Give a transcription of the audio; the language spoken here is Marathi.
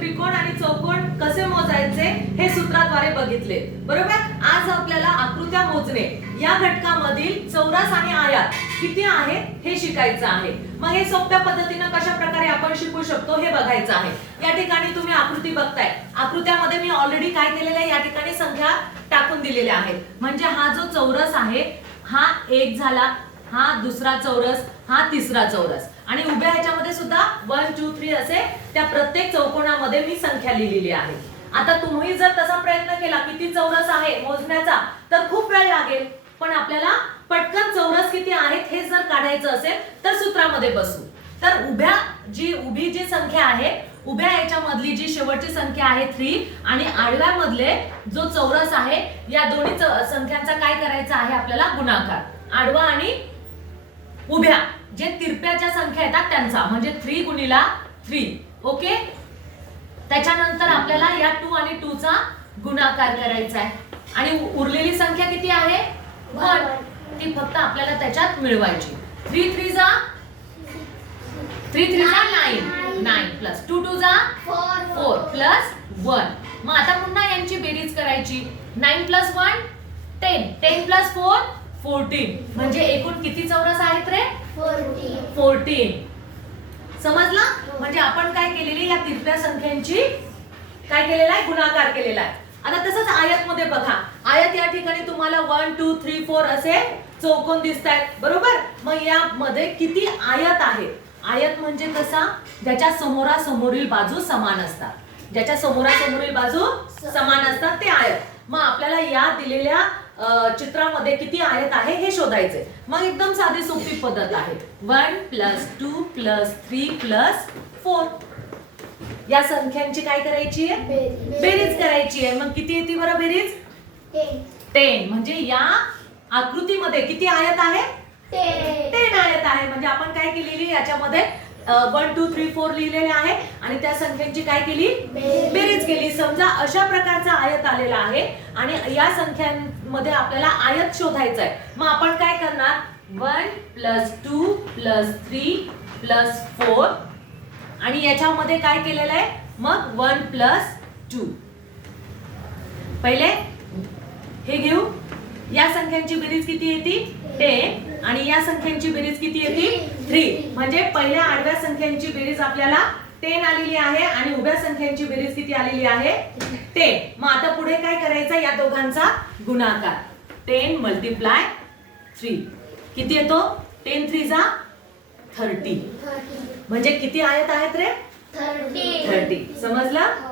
त्रिकोण आणि चौकोन कसे मोजायचे हे सूत्राद्वारे बघितले. बरोबर? आज आपल्याला आकृत्या मोजणे. या घटकामधील चौरस आणि आयात किती आहे हे शिकायचं आहे. मग हे सोप्या पद्धतीनं कशा प्रकारे आपण शिकू शकतो हे बघायचं आहे. या ठिकाणी तुम्ही आकृती बघताय. आकृत्यामध्ये मी ऑलरेडी काय केलेलं आहे? या ठिकाणी संख्या टाकून दिलेल्या आहेत. म्हणजे हा जो चौरस आहे हा एक झाला हा दुसरा चौरस हा तिसरा चौरस. आणि उभ्या ह्याच्यामध्ये सुद्धा वन टू थ्री असे त्या प्रत्येक चौकोनामध्ये मी संख्या लिहिलेली आहे. आता तुम्ही जर तसा प्रयत्न केला किती चौरस आहे मोजण्याचा तर खूप वेळ लागेल. पण आपल्याला पटकन चौरस किती आहेत हे जर काढायचं असेल तर सूत्रामध्ये बसू. तर उभ्या जी उभी जी संख्या आहे उभ्या याच्यामधली जी शेवटची संख्या आहे थ्री आणि आडव्या मधले जो चौरस आहे या दोन्ही संख्यांचा काय करायचा आहे आपल्याला गुणाकार. आडवा आणि उभ्या. जे तिरप्याच्या संख्या येतात त्यांचा म्हणजे थ्री गुणिला थ्री ओके त्याच्यानंतर आपल्याला या टू आणि टू चा गुणाकार करायचा आहे. आणि उरलेली संख्या किती आहे? वन ती फक्त आपल्याला त्याच्यात मिळवायची. थ्री थ्री जा थ्री थ्री जा nine nine plus two two जा फोर प्लस वन मग आता पुन्हा यांची बेरीज करायची. Nine plus one ten ten plus four fourteen म्हणजे एकूण किती चौरस आहेत रे? फोर्टीन समजलं? म्हणजे आपण काय केलेली या तिरप्या संख्यांची काय केलेला आहे? गुणाकार केलेला आहे. आता तसंच आयत मध्ये बघा. आयत या ठिकाणी तुम्हाला वन टू थ्री फोर असे चौकोन दिसत आहेत बरोबर? मग यामध्ये किती आयत आहेत आयत म्हणजे कसा? ज्याच्या समोरासमोरील बाजू समान असतात. ज्याच्या समोरासमोरील बाजू समान असतात ते आयत. मग आपल्याला या दिलेल्या चित्रामध्ये किती आयत आहे हे शोधायचे मग एकदम साधी सोपी पद्धत आहे. One plus two plus three plus four. या संख्यांची काय करायची आहे? बेरीज. करायची आहे. मग किती येते बरं बेरीज? टेन. म्हणजे या आकृतीमध्ये किती आयत आहे? टेन. आयत आहे. म्हणजे आपण काय केलेली याच्यामध्ये वन टू थ्री फोर लिहिलेले आहे. आणि त्या संख्यांची काय केली? समजा अशा प्रकारचा आयत आलेला आहे आणि या संख्यांमध्ये आपल्याला आयत शोधायचा आहे मग आपण काय करणार? One plus two plus three plus four आणि याच्यामध्ये काय केलेलं आहे? मग वन प्लस टू. पहिले हे घेऊ. या संख्यांची बेरीज किती येते? टेन. आणि या संख्यांची बेरीज किती येते? थ्री. म्हणजे पहिल्या आडव्या संख्यांची बेरीज आपल्याला टेन आलेली आहे आणि उभ्या संख्यांची बेरीज किती आलेली आहे टेन मग आता पुढे काय करायचं? या दोघांचा गुणाकार. टेन मल्टिप्लाय थ्री किती येतो? टेन थ्री जा थर्टी म्हणजे किती आयत आहेत रे? थर्टी समजलं?